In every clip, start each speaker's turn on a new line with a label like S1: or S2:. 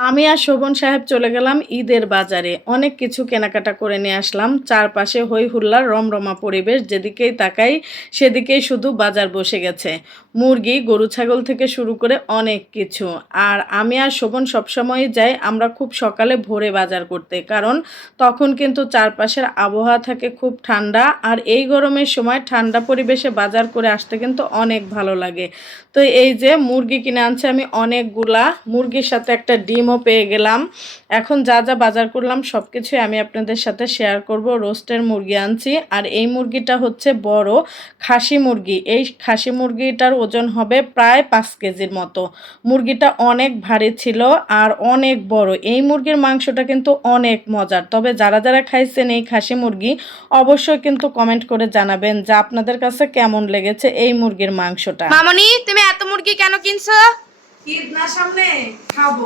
S1: আমি আর শোভন সাহেব চলে গেলাম ঈদের বাজারে। অনেক কিছু কেনাকাটা করে নিয়ে আসলাম। চারপাশে হই হুল্লার রমরমা পরিবেশ, যেদিকেই তাকাই সেদিকেই শুধু বাজার বসে গেছে। মুরগি, গরু, ছাগল থেকে শুরু করে অনেক কিছু। আর আমি আর শোভন সবসময়ই যাই আমরা খুব সকালে ভোরে বাজার করতে, কারণ তখন কিন্তু চারপাশের আবহাওয়া থাকে খুব ঠান্ডা, আর এই গরমের সময় ঠান্ডা পরিবেশে বাজার করে আসতে কিন্তু অনেক ভালো লাগে। তো এই যে মুরগি কিনে আনছে আমি অনেকগুলা। মুরগির সাথে একটা ডিমও পেয়ে গেলাম। এখন যা যা বাজার করলাম সব কিছুই আমি আপনাদের সাথে শেয়ার করব। রোস্টের মুরগি আনছি। আর এই মুরগিটা হচ্ছে বড় খাসি মুরগি। এই খাসি মুরগিটার ওজন হবে প্রায় পাঁচ কেজির মতো। মুরগিটা অনেক ভারী ছিল আর অনেক বড়। এই মুরগির মাংসটা কিন্তু অনেক মজার। তবে যারা যারা খাইছেন এই খাসি মুরগি অবশ্যই কিন্তু কমেন্ট করে জানাবেন যে আপনাদের কাছে কেমন লেগেছে এই মুরগির মাংসটা।
S2: মামনি তুমি এত মুরগি কেন কিনছো?
S1: ঈদ না সামনে খাব।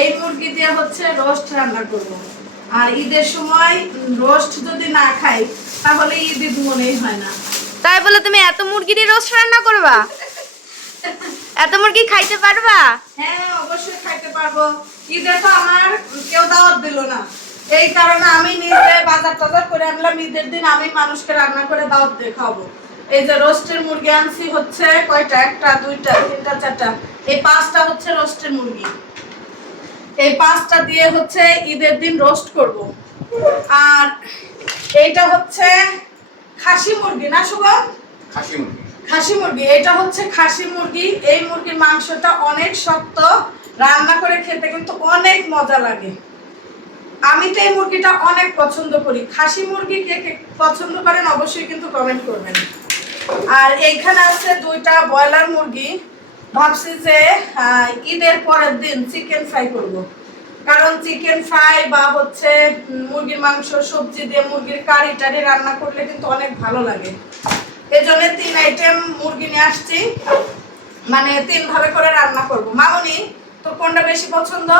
S1: এই মুরগি দিয়ে হচ্ছে রোস্ট রান্না করব। আর ঈদের সময় রোস্ট যদি না খাই তাহলে ঈদ ঈদ মনেই হয় না।
S2: তাই বলে তুমি এত মুরগি দিয়ে রোস্ট রান্না করবা? এত মুরগি খাইতে পারবা?
S1: হ্যাঁ অবশ্যই খাইতে পারব। ঈদে তো আমার কেউ দাওয়াত দিল না। এই কারণে আমি নিজে বাজার টাজার করে আনলাম। ঈদের দিন আমি মানুষকে রান্না করে দাওয়াত দিয়ে খাব এই যে রোস্টের মুরগি আনছি হচ্ছে কয়টা? একটা দুইটা তিনটা চারটা। এই পাঁচটা হচ্ছে রোস্টের মুরগি। এই পাঁচটা দিয়ে হচ্ছে ঈদের দিন রোস্ট করব। আর এইটা হচ্ছে খাসি মুরগি না শুভ
S3: খাসি মুরগি।
S1: খাসি মুরগি এটা হচ্ছে খাসি মুরগি। এই মুরগির মাংসটা অনেক শক্ত রান্না করে খেতে কিন্তু অনেক মজা লাগে। আমি তো এই মুরগিটা অনেক পছন্দ করি। খাসি মুরগি কে কে পছন্দ করেন অবশ্যই কিন্তু কমেন্ট করবেন। আর এইখানে আছে দুইটা ব্রয়লার মুরগি। ভাবছি যে ঈদের পরের দিন চিকেন ফ্রাই করব। কারণ চিকেন ফ্রাই বা হচ্ছে মুরগির মাংস সবজি দিয়ে মুরগির কারি টারি রান্না করলে কিন্তু অনেক ভালো লাগে। এজন্য তিন আইটেম মুরগি নিয়ে আসছি। মানে তিন ভাবে করে রান্না করব। মামনি তোর কোনটা বেশি পছন্দ?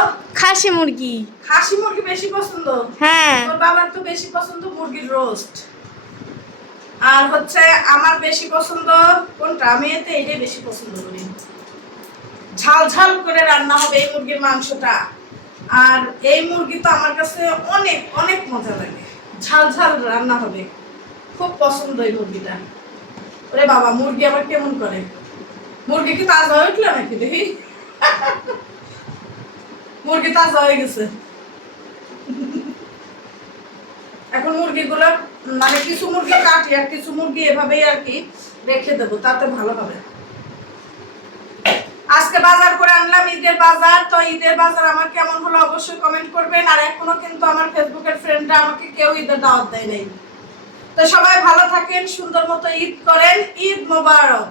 S2: খাসি মুরগি।
S1: খাসি মুরগি বেশি পছন্দ?
S2: হ্যাঁ।
S1: তোর বাবার তো বেশি পছন্দ মুরগির রোস্ট আর হচ্ছে আমার বেশি পছন্দ কোনটা? আমি এতে এইটাই বেশি পছন্দ করি। ঝাল ঝাল করে রান্না হবে এই মুরগির মাংসটা। আর এই মুরগি তো আমার কাছে অনেক অনেক মজা লাগে। ঝাল ঝাল রান্না হবে। খুব পছন্দ এই মুরগিটা। ওরে বাবা, মুরগি আবার কেমন করে? মুরগি কি তাজা হয়ে উঠল নাকি দেখি? মুরগি তাজা হয়ে গেছে। এখন মুরগিগুলো মানে কিছু মুরগি কাটি আর কিছু মুরগি এভাবেই আর কি রেখে দেবো, তাতে ভালো হবে। আজকে বাজার করে আনলাম, ঈদের বাজার। তো ঈদের বাজার আমার কেমন হলো অবশ্যই কমেন্ট করবেন। আর এখনও কিন্তু আমার ফেসবুকের ফ্রেন্ডরা আমাকে কেউ ঈদের দাওয়াত দেয় নাই। তো সবাই ভালো থাকেন, সুন্দর মতো ঈদ করেন। ঈদ মোবারক।